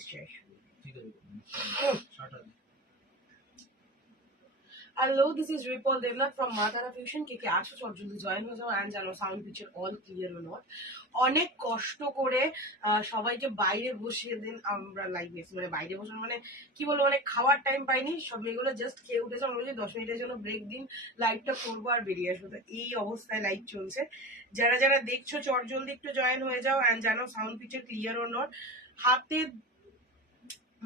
Please share. ঠিক আছে। Hello, this is Ripple Devnath from Matara Fusion. কে আছো চটজলদি জয়েন হয়ে যাও অ্যান্ড জানো sound picture all clear or not. অনেক কষ্ট করে সবাইকে বাইরে বসিয়ে দিন আমরা লাইভ এসে, মানে বাইরে বসে মানে কি বলবো, মানে খাওয়ার টাইম পাইনি, সব মেয়েগুলো জাস্ট খেয়ে উঠেছে। আমরা বলছি 10 মিনিটের জন্য ব্রেক দিন, লাইভটা করবো আর বেরিয়ে আসবো। তো এই অবস্থায় লাইভ চলছে। যারা যারা দেখছো চটজলদি একটু জয়েন হয়ে যাও অ্যান্ড জানো sound picture clear or not. হাতে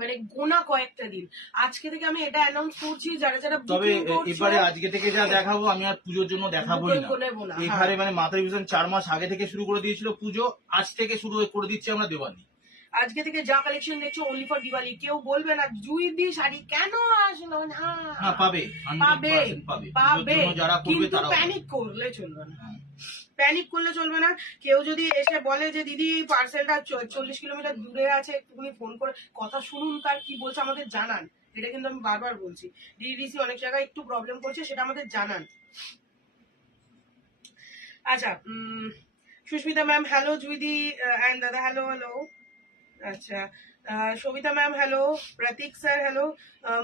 মানে গোনা কয়েকটা দিন, আজকে থেকে আমি এটা অ্যানাউন্স করছি যারা যারা তবে এবারে আজকে থেকে যা দেখাবো আমি আর পুজোর জন্য দেখাবোই না। এবারে মানে মাথা রিভিশন 4 মাস আগে থেকে শুরু করে দিয়েছিল পুজো, আজ থেকে শুরু করে দিচ্ছি আমরা দিওয়ালি। আজকে থেকে যা কালেকশন দেখছো অনলি ফর দিওয়ালি। কেউ বলবে না জুইদি শাড়ি কেন আসলো না, হ্যাঁ পাবে, 100% পাবে। যারা করবে তারা প্যানিক করলে চলবে না, প্যানিক করলে চলবে না। কেউ যদি এসে বলে যে দিদি পার্সেলটা 40 কিলোমিটার দূরে আছে, একটুখানি ফোন করে কথা শুনুন, তার কি বলছে আমাদের জানান। এটা কিন্তু আমি বারবার বলছি, ডিডিসি অনেক জায়গায় একটু প্রবলেম করছে, সেটা আমাদের জানান। আচ্ছা, সুস্মিতা ম্যাম হ্যালো, জুইদি অ্যান্ড দাদা হ্যালো হ্যালো। আচ্ছা, Sabita ma'am hello, Pratik sir hello,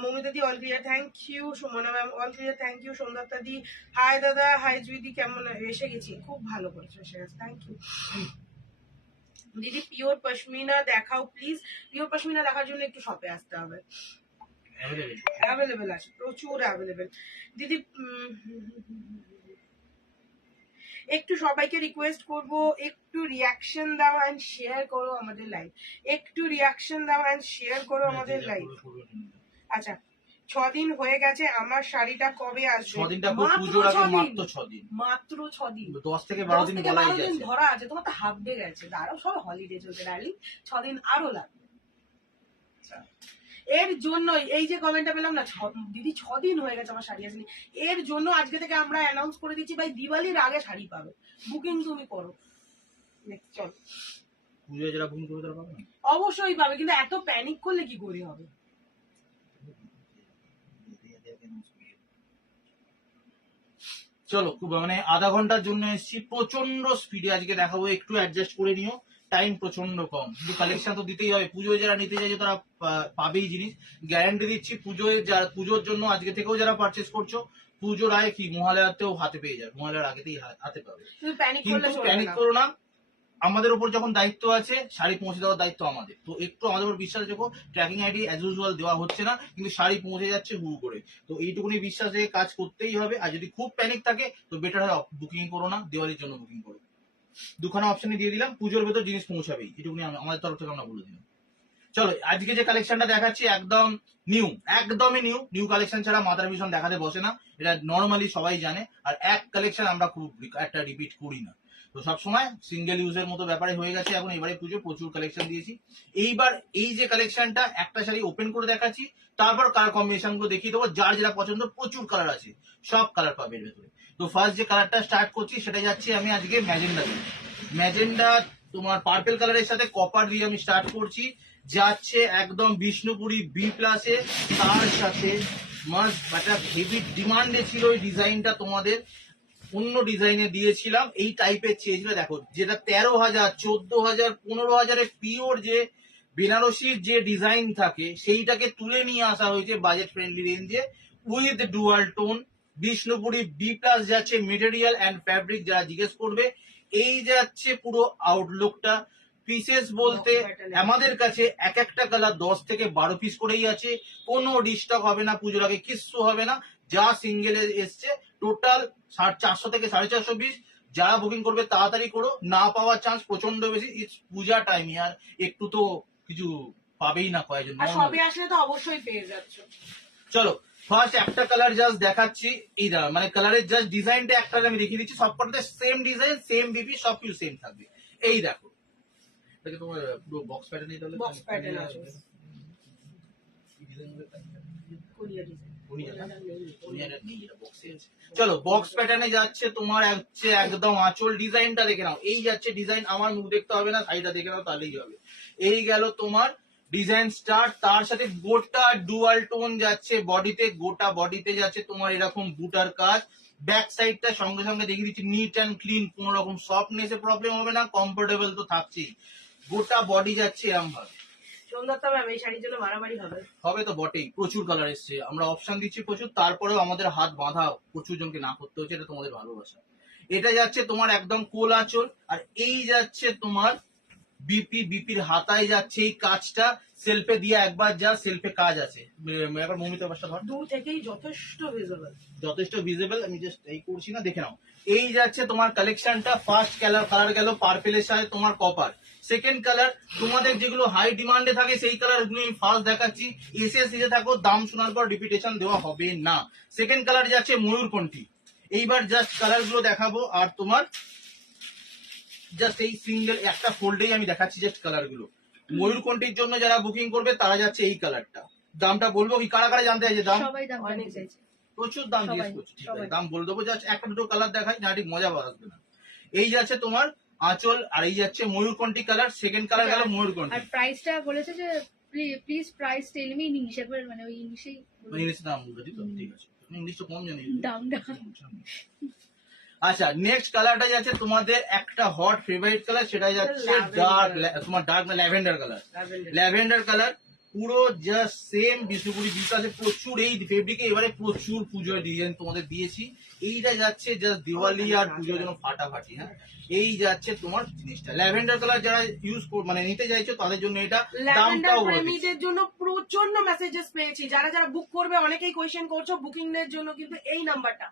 Mamita দি all clear thank you, Sumana ma'am all clear thank you, Soundarya দি হাই দাদা হাই জুইদি কেমন এসে গেছি, খুব ভালো করেছো এসে গেছে, থ্যাংক ইউ। দিদি পিওর পশমিনা দেখাও প্লিজ। পিওর পশমিনা দেখার জন্য একটু শপে আসতে হবে, অ্যাভেলেবেল আছে, প্রচুর অ্যাভেলেবেল। দিদি একটু সবাইকে রিকোয়েস্ট করব, একটু রিয়াকশন দাও এন্ড শেয়ার করো আমাদের লাইভ, একটু রিয়াকশন দাও এন্ড শেয়ার করো আমাদের লাইভ। আচ্ছা, 6 দিন হয়ে গেছে, আমার শাড়িটা কবে আসবে? 6 দিনটা পুজোর আগে মাত্র 6 দিন, মাত্র 6 দিন, 10 থেকে 12 দিন বলাই যাচ্ছে, ধরা আছে। তোমার তো হাফ ডে গেছে, দাঁড়াও সব হলিডে চলছে ডার্লিং, 6 দিন আরো লাগবে। এর জন্যই এই যে কমেন্টটা পেলাম না, দিদি 6 দিন হয়ে গেছে আমার শাড়ি আসেনি, এর জন্য আজকে থেকে আমরা অ্যানাউন্স করে দিচ্ছি ভাই দিওয়ালির আগে শাড়ি পাবে, বুকিং তুমি করো। চল পুজোয় যারা বুকিং করে তারা পাবে না, অবশ্যই পাবে, কিন্তু এত প্যানিক করলে কি করে হবে? চলো খুব মানে আধা ঘন্টার জন্য এসেছি, প্রচন্ড স্পিডে আজকে দেখাবো, একটু অ্যাডজাস্ট করে নিও, টাইম প্রচন্ড কম, কিন্তু কালেকশন তো দিতেই হবে। পুজোয় যারা নিতে চাইছে তারা পাবেই জিনিস, গ্যারান্টি দিচ্ছি। পুজোর জন্য আজকে থেকেও যারা পারচেস করছো, পুজোর আগে কি মহালয়াতেও হাতে পেয়ে যাবে, মহালয়ার আগেতেই হাতে পাবে। কিন্তু প্যানিক করো না, আমাদের উপর যখন দায়িত্ব আছে শাড়ি পৌঁছে দেওয়ার দায়িত্ব আমাদের, তো একটু আমাদের উপর বিশ্বাস রেখো। ট্র্যাকিং আইডি অ্যাজ ইউজুয়াল দেওয়া হচ্ছে না, কিন্তু শাড়ি পৌঁছে যাচ্ছে হু করে, তো এইটুকুনি বিশ্বাস রেখে কাজ করতেই হবে। আর যদি খুব প্যানিক থাকে তো বেটার হয় বুকিং করো না, দিওয়ালির জন্য বুকিং করো। দুখানা অপশনই দিয়ে দিলাম, পুজোর ভেতর জিনিস পৌঁছাবেই, এটুকুনি আমাদের তরফ থেকে আমরা বলে দিলাম। চলো আজকে যে কালেকশনটা দেখাচ্ছি একদম নিউ, একদমই নিউ কালেকশন ছাড়া মাদার ভিশন দেখাতে বসে না, এটা নর্মালি সবাই জানে। আর এক কালেকশন আমরা খুব একটা রিপিট করি না, তো সবসময় সিঙ্গেল ইউজের মতো ব্যাপারে হয়ে গেছে। এখন এবারে পুজো প্রচুর কালেকশন দিয়েছি। এইবার এই যে কালেকশনটা, একটা শাড়ি ওপেন করে দেখাচ্ছি, তারপর কালার কম্বিনেশন গুলো দেখিয়ে দেবো, যার যেটা পছন্দ, প্রচুর কালার আছে, সব কালার পাবে এর ভেতরে। তো ফার্স্ট যে কালারটা স্টার্ট করছি সেটা যাচ্ছে আমি আজকে ম্যাজেন্ডা দিয়ে, ম্যাজেন্ডা তোমার পার্পেল কালারের সাথে কপার দিয়ে আমি স্টার্ট করছি, যাচ্ছে একদম বিষ্ণুপুরি বি প্লাসে, তার সাথে মাস্ট একটা হেভি ডিমান্ডে ছিল এই ডিজাইনটা, তোমাদের অন্য ডিজাইনে দিয়েছিলাম, এই টাইপের চেয়েছিল। দেখো যেটা 13,000, 14,000, 15,000 পিওর যে বেনারসির যে ডিজাইন থাকে, সেইটাকে তুলে নিয়ে আসা হয়েছে বাজেট ফ্রেন্ডলি রেঞ্জে উইথ ডুয়াল টোন। বিষ্ণুপুরি বি প্লাস যাচ্ছে মেটেরিয়াল অ্যান্ড ফ্যাব্রিক, যারা জিজ্ঞেস করবে এই যাচ্ছে পুরো আউটলুকটা। পিসেস বলতে আমাদের কাছে এক একটা কালার 10 থেকে 12 পিস করেই আছে, কোনো ডিস্টার্ব হবে না, পুজোর আগে কিচ্ছু হবে না। যা সিঙ্গেল এসছে টোটাল 450 থেকে 450 পিস, যারা বুকিং করবে তাড়াতাড়ি করো, না পাওয়ার চান্স প্রচন্ড বেশি। ইটস পূজা টাইম আর একটু তো কিছু পাবেই না কয়েকজন, সবে আসলে তো অবশ্যই পেয়ে যাচ্ছ। চলো ফার্স্ট একটা কালার জাস্ট দেখাচ্ছি, এই মানে কালারের জাস্ট ডিজাইনটা একটা আমি দেখিয়ে দিচ্ছি, সবকটাতে সেম ডিজাইন সেম বিপি সব কিছু সেম থাকবে। এই দেখো তোমার পুরো বক্স প্যাটার্ন, তাহলে বক্স প্যাটার্ন আছে, চলো বক্স প্যাটার্নে যাচ্ছে তোমার হচ্ছে একদম আঁচল ডিজাইনটা দেখে নাও, এই যাচ্ছে ডিজাইন, আমার মুখ দেখতে হবে না, শাড়িটা দেখে নাও তাহলেই হবে। এই গেল তোমার ডিজাইন স্টার্ট, তার সাথে গোটা ডুয়াল টোন যাচ্ছে বডিতে, গোটা বডিতে যাচ্ছে তোমার এরকম বুটার কাজ। ব্যাক সাইডটা সঙ্গে সঙ্গে দেখিয়ে দিচ্ছি নিট অ্যান্ড ক্লিন, কোন রকম সফটনেসে প্রবলেম হবে না, কমফোর্টেবল তো থাকছেই। গোটা বডি যাচ্ছে এরকম ভাবে, সন্ধ্যাতা ম্যাম এই শাড়ির জন্য মারামারি হবে। হবে তো বটেই, প্রচুর কালার এসছে, আমরা অপশন দিচ্ছি প্রচুর, তারপরেও আমাদের হাত বাঁধা প্রচুর জনকে না করতে হচ্ছে, এটা তোমাদের ভালোবাসা। এটা যাচ্ছে তোমার একদম কোল আঁচল, আর এই যাচ্ছে তোমার বিপির হাতায় যাচ্ছে এই কাজটা, সেলফে দিয়ে একবার যা সেলফে কাজ আছে। একবার মৌমিতার পাশটা ধর, দূর থেকেই যথেষ্ট ভিজিবল। যথেষ্ট ভিজিবল, আমি জাস্ট এই করছি না, দেখে নাও। এই যাচ্ছে তোমার কালেকশনটা, ফার্স্ট কালার গেল পার্পেলের সাথে তোমার কপার। সেকেন্ড কালার তোমাদের যেগুলো হাই ডিমান্ডে থাকে সেই কালার গুলো আমি ফার্স্ট দেখাচ্ছি, এসে সিজে থাকো, দাম শোনার পর রিপিটেশন দেওয়া হবে না। সেকেন্ড কালার যাচ্ছে ময়ূরকণ্ঠী। এইবার জাস্ট কালার গুলো দেখাবো, আর তোমার জাস্ট এই সিঙ্গেল একটা ফোল্ডেই আমি দেখাচ্ছি জাস্ট কালার গুলো। ময়ূরকণ্ঠীর জন্য যারা বুকিং করবে তারা যাচ্ছে এই কালারটা। দামটা বলবো কি, কারা কারা জানতে চাইছে দাম? সবাই দাম জানতে চাইছে। প্রচুর দাম জিজ্ঞেস সবাই, করছি, ঠিক সবাই। আছে দাম বলে দেবো, জাস্ট একটা দুটো কালার দেখাই না, ঠিক মজা আসবে না। এই যাচ্ছে তোমার আঁচল, আর এই যাচ্ছে ময়ূরকণ্ঠী কালার। সেকেন্ড কালার গেল আর ময়ূরকণ্ঠী। প্রাইসটা বলেছে যে please price tell me in English, একবার মানে ওই ইংলিশেই ইংলিশ দাম বলতে দিই তো, ঠিক আছে, ইংলিশ তো কম জানি। দামটা। আচ্ছা, নেক্সট কালারটা যাচ্ছে তোমাদের একটা হট ফেভারিট কালার, সেটা যাচ্ছে তোমার dark lavender colour. Lavender colour পুরো জাস্ট সেম বিষ্ণুপুরি বিকাশে প্রচুর এই ফেব্রিকে এবারে প্রচুর পুজোর ডিজাইন তোমাদের দিয়েছি। এইটা যাচ্ছে জাস্ট দিওয়ালি আর পুজোর জন্য ফাটাফাটি। হ্যাঁ, এই যাচ্ছে তোমার জিনিসটা ল্যাভেন্ডার কালার, যারা ইউজ মানে নিতে চাইছো তাদের জন্য এটা। ল্যাভেন্ডার দামটাও প্রেমীদের জন্য প্রচন্ড মেসেজেস পেয়েছি, যারা যারা বুক করবে অনেকেই কোয়েশ্চেন করছো বুকিং এর জন্য, কিন্তু এই নাম্বারটা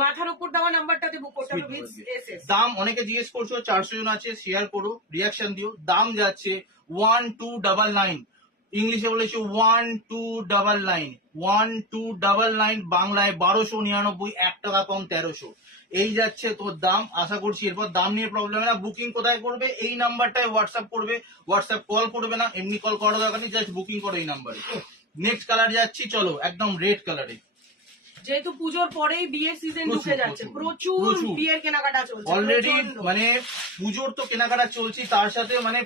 মাথার উপর দেওয়া নাম্বারটাতে বুক করতে হবে উইথ এসএস। দাম অনেকে জিজ্ঞেস করছো, 400 জন আছে, শেয়ার করো, রিয়াকশন দিও। দাম যাচ্ছে 1299, ইংলিশে বলেছি 1299, 1299, বাংলায় 1299, 1 টাকা কম 1300। এই যাচ্ছে তোর দাম। আশা করছি এরপর দাম নিয়ে প্রবলেম না। বুকিং কোথায় করবে? এই নাম্বারটায় হোয়াটসঅ্যাপ করবে, হোয়াটসঅ্যাপ কল করবে না, এমনি কল করার দরকার নেই, জাস্ট বুকিং করো এই নাম্বারে। নেক্সট কালার যাচ্ছি, চলো একদম রেড কালারে। যেহেতু পুজোর পরেই বিয়ের সিজন ঢুকে যাচ্ছে, প্রচুর বিয়ের কেনাকাটা চলছে অলরেডি, প্রচণ্ড। মানে পুজোর তো কেনাকাটা চলছে, তার সাথে মানে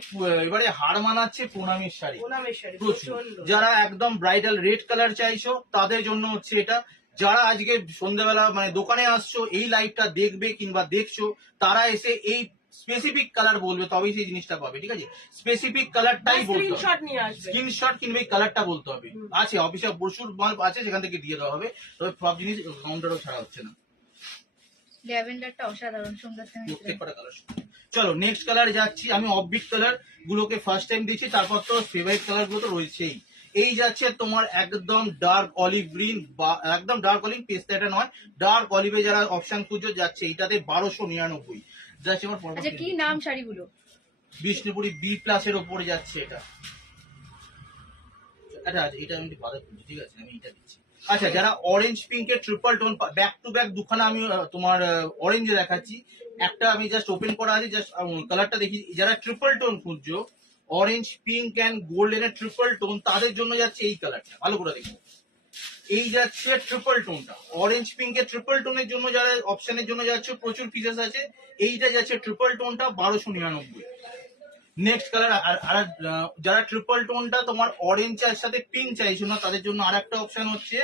এবারে হার মানাচ্ছে প্রণামীর শাড়ি ওনামেশ্বরী প্রচুর। প্রচন্ড। যারা একদম ব্রাইডাল রেড কালার চাইছো তাদের জন্য হচ্ছে এটা। যারা আজকে সন্ধ্যাবেলা মানে দোকানে আসছো, এই লাইভটা দেখবে কিংবা দেখছো, তারা এসে এই স্পেসিফিক কালার বলবে, তবেই সেই জিনিসটা পাবে, ঠিক আছে? স্পেসিফিক কালারটাই বলতে হবে, স্ক্রিনশট নিয়ে আসবে। স্ক্রিনশট কিংবা এই কালারটা বলতে হবে। আছে অফিসে প্রচুর মাল আছে, সেখান থেকে দিয়ে দেওয়া হবে, তবে সব জিনিস কাউন্টারও ছাড়া হচ্ছে না। ল্যাভেন্ডারটা অসাধারণ, সুন্দর প্রত্যেক কটা কালার। চলো নেক্সট কালার যাচ্ছি। আমি অফবিট কালার গুলোকে ফার্স্ট টাইম দিচ্ছি, তারপর তো ফেভারিট কালার গুলো তো রয়েছেই। এই যাচ্ছে তোমার একদম ডার্ক অলিভ গ্রিন, বা একদম ডার্ক অলিভ, পেস্তা এটা নয়, ডার্ক অলিভে যারা অপশন খুঁজো যাচ্ছে এইটাতে 1299 যাচ্ছে আমার। আচ্ছা, কি নাম শাড়িগুলো? বিষ্ণুপুরি বি প্লাস এর ওপরে যাচ্ছে এটা। আচ্ছা আচ্ছা, এটা আমি বাধা করছি, ঠিক আছে, আমি এটা দিচ্ছি। আচ্ছা, যারা অরেঞ্জ পিঙ্কের triple tone, back to back দুখানা আমি তোমার অরেঞ্জে দেখাচ্ছি, একটা আমি জাস্ট ওপেন করা আছে, জাস্ট কালারটা দেখি। যারা ট্রিপল টোন খুঁজছো, অরেঞ্জ পিঙ্ক অ্যান্ড গোল্ডেনের ট্রিপল টোন, তাদের জন্য যাচ্ছে এই কালারটা, ভালো করে দেখো। এই যাচ্ছে ট্রিপল টোনটা, অরেঞ্জ পিঙ্কের ট্রিপল টোনের জন্য যারা অপশনের জন্য যাচ্ছে, প্রচুর পিসেস আছে। এইটা যাচ্ছে ট্রিপল টোনটা 1299। নেক্সট কালার, আর যারা ট্রিপল টোনটা তোমার অরেঞ্জ এর সাথে পিঙ্ক চাইছো না, তাদের জন্য আর একটা অপশন হচ্ছে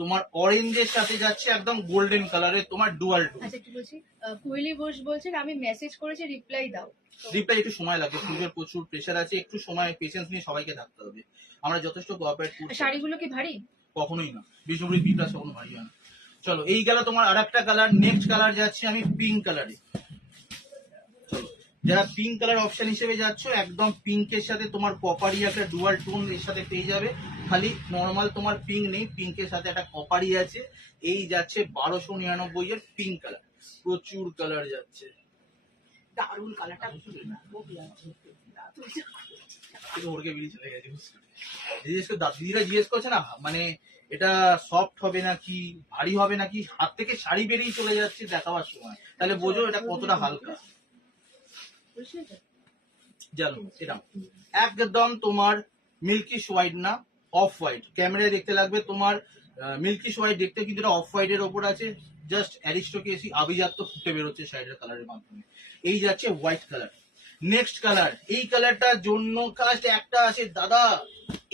তোমার অরেঞ্জের সাথে যাচ্ছে একদম গোল্ডেন কালারের তোমার ডুয়াল টোন। আচ্ছা, কি বলছি, কোয়েলি বোস বলছেন আমি মেসেজ করেছি, রিপ্লাই দাও। রিপ্লাই একটু সময় লাগবে, পুজোর প্রচুর প্রেশার আছে, একটু সময় পেশেন্স নিয়ে সবাইকে থাকতে হবে। আমরা যথেষ্ট কোঅপারেট করছি। শাড়িগুলো কি ভারী? কখনোই না, বিষ্ণুপুরি বি প্লাস কখনো ভারী হয় না। চলো এই গেল তোমার আর একটা কালার। নেক্সট কালার যাচ্ছে আমি পিঙ্ক কালারে। চলো, যারা পিঙ্ক কালার অপশন হিসেবে যাচ্ছ, একদম পিঙ্কের সাথে তোমার কপারি একটা ডুয়াল টোন এর সাথে পেয়ে যাবে। খালি নর্মাল তোমার পিঙ্ক নেই, পিঙ্কের সাথে একটা কপারি আছে। এই যাচ্ছে 1299 এর পিঙ্ক কালার। প্রচুর কালার যাচ্ছে, দারুণ কালারটা। ওরকে বেরিয়ে চলে গেছে। দিদিরা জিজ্ঞেস করছে না, মানে এটা সফট হবে নাকি ভারী হবে নাকি, হাত থেকে শাড়ি বেরিয়ে চলে যাচ্ছে দেখাবার সময়, তাহলে বোঝো এটা কতটা হালকা। জানো এটা একদম তোমার মিল্কি হোয়াইট না, অফ হোয়াইট। ক্যামেরায় দেখতে লাগবে তোমার মিল্কি হোয়াইট দেখতে, কিন্তু এটা অফ হোয়াইট এর ওপর আছে। জাস্ট অ্যারিস্টোক্রেসি আভিজাত্য ফুটে বেরোচ্ছে শাড়ির কালারের মাধ্যমে। এই যাচ্ছে হোয়াইট কালার। নেক্সট কালার, এই কালারটার জন্য কাস্ট একটা আছে দাদা,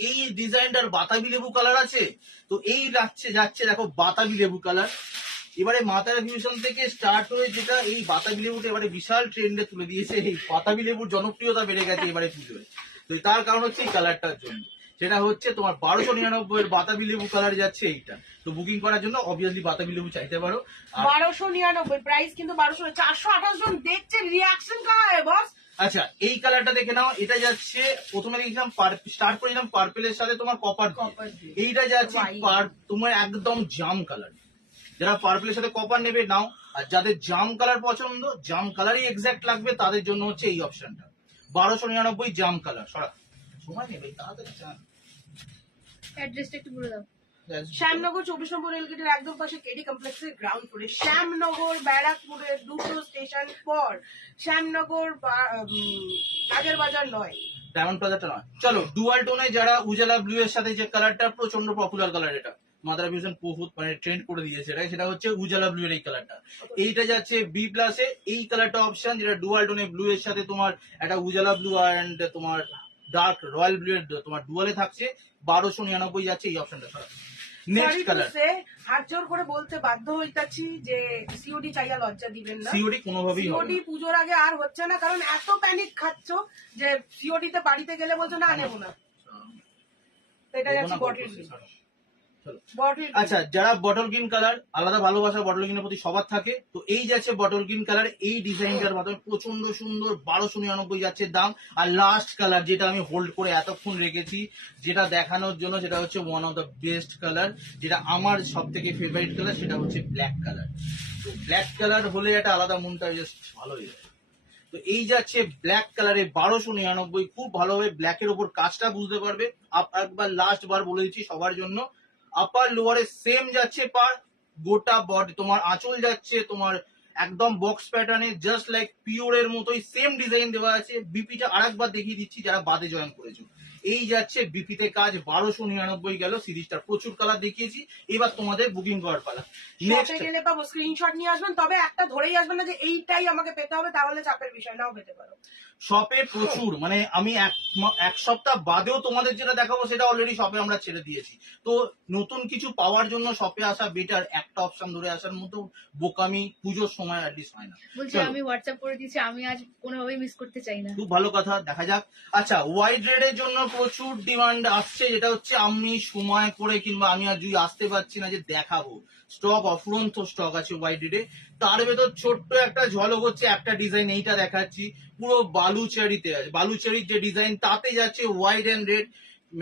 এই ডিজাইনটার বাতাবি লেবু কালার আছে, তো এই যাচ্ছে দেখো বাতাবি লেবু কালার। এবারে মাতারা ফিউশন থেকে স্টার্ট হয়ে যেটা এই বাতাবি লেবুটা এবারে বিশাল ট্রেন্ডে তুলে দিয়েছে। এই বাতাবি লেবুর জনপ্রিয়তা বেড়ে গেছে এবারে পুজোয়। তো তো তার কারণ হচ্ছে এই কালারটার জন্য, সেটা হচ্ছে তোমার 1299 বাতাবি লেবু কালার যাচ্ছে এইটা। তো বুকিং করার জন্য অবভিয়াসলি বাতাবি লেবু চাইতে পারো। আর 1299 প্রাইস, কিন্তু 1200 428 জন দেখছে, রিয়াকশন কাহা है বস? আচ্ছা এই কালারটা দেখে নাও, এটা যাচ্ছে প্রথমে দেখলাম স্টার্ট করেছিলাম পার্পেলের সাথে তোমার কপার, Copper দিয়ে। এইটা যাচ্ছে White। তোমার একদম জাম কালার। যারা পার্পেলের সাথে কপার নেবে নাও, আর যাদের জাম কালার পছন্দ, জাম কালারই এক্সাক্ট লাগবে, তাদের জন্য হচ্ছে এই অপশনটা 1299 জাম কালার। সরা সময় নেবে তাড়াতাড়ি চান। অ্যাড্রেসটা একটু বলে দাও। শ্যামনগর 24 নম্বর রেলগেটের একদম পাশে কেডি কমপ্লেক্সের গ্রাউন্ড ফ্লোরে, শ্যামনগর ব্যারাকপুরের দুটো স্টেশন পর, শ্যামনগর নাগের বাজার নয়, ডায়মন্ড প্লাজাটা নয়। চলো ডুয়াল টোনে যারা উজালা ব্লু এর সাথে যে কালারটা প্রচন্ড পপুলার কালার, এটা মাদারা ভিশন বহুত মানে ট্রেন্ড করে দিয়েছে এটা, সেটা হচ্ছে উজালা ব্লু এর এই কালারটা। এইটা যাচ্ছে বি প্লাসে, এই কালারটা অপশন যেটা ডুয়াল টোনে ব্লু এর সাথে তোমার একটা উজালা ব্লু এন্ড তোমার ডার্ক রয়্যাল ব্লু এর তোমার ডুয়ালে থাকছে, 1299 যাচ্ছে এই অপশনটা। নেক্সট কালার হাত জোর করে বলতে বাধ্য হইতাছি যে সিওডি চাইয়া লজ্জা দিবেন না। সিওডি কোনোভাবেই হবে সিওডি না। পুজোর আগে আর হচ্ছে না, কারণ এত প্যানিক খাচ্ছ যে সিওডি তে বাড়িতে গেলে বলছো না নেবো না। তো এটা যাচ্ছে বটল বটল। আচ্ছা যারা বটল গ্রিন কালার, আলাদা ভালোবাসা বটল গ্রিনের প্রতি সবার থাকে, তো এই যাচ্ছে বটল গ্রিন কালার, এই ডিজাইনটার মাধ্যমে প্রচন্ড সুন্দর 1299 যাচ্ছে দাম। আর লাস্ট কালার যেটা আমি হোল্ড করে এতক্ষণ রেখেছি, যেটা দেখানোর জন্য, সেটা হচ্ছে one of the best colour, যেটা আমার সব থেকে ফেভারিট কালার, সেটা হচ্ছে ব্ল্যাক কালার। তো ব্ল্যাক কালার হলে একটা আলাদা মনটা জাস্ট ভালো হয়ে যায়। তো এই যাচ্ছে ব্ল্যাক কালারে 1299, খুব ভালোভাবে ব্ল্যাকের ওপর কাজটা বুঝতে পারবে। একবার লাস্ট বার বলে দিচ্ছি সবার জন্য, আপার লোয়ারে সেম যাচ্ছে পার, গোটা বডি তোমার আঁচল যাচ্ছে তোমার একদম বক্স প্যাটার্নে, জাস্ট লাইক পিওরের মতোই সেম ডিজাইন দেওয়া আছে। বিপিটা আরেকবার দেখিয়ে দিচ্ছি যারা বাদে জয়েন করেছো, এই যাচ্ছে বিপিতে কাজ 1299 গেল। সিরিজটা প্রচুর কালার দেখিয়েছি, এবার তোমাদের বুকিং করার পালা। শপে নেক্সট গেলে পাবো, স্ক্রিনশট নিয়ে আসবেন, তবে একটা ধরেই আসবেন না যে এইটাই আমাকে পেতে হবে, তাহলে চাপের বিষয় নাও পেতে পারো। শপে প্রচুর, মানে আমি এক সপ্তাহ বাদেও তোমাদের যেটা দেখাবো সেটা অলরেডি শপে আমরা ছেড়ে দিয়েছি। তো নতুন কিছু পাওয়ার জন্য শপে আসা বেটার, একটা অপশন ধরে আসার মতো বোকামি পুজোর সময় অ্যাটলিস্ট হয় না। বলছি চলো। আমি হোয়াটসঅ্যাপ করে দিয়েছি, আমি আজ কোনোভাবেই মিস করতে চাই না। খুব ভালো কথা, দেখা যাক। আচ্ছা ওয়াইড রেডের জন্য প্রচুর ডিমান্ড আসছে, যেটা হচ্ছে আমি সময় করে কিংবা আমি আর যদি আসতে পারছি না যে দেখাবো, স্টক অফুরন্ত স্টক আছে ওয়াইড রেডে। তার ভেতর ছোট্ট একটা ঝলক হচ্ছে একটা ডিজাইন, এইটা দেখাচ্ছি, পুরো বালুচেরিতে আছে, বালুচেরির যে ডিজাইন তাতে যাচ্ছে ওয়াইড এন্ড রেড,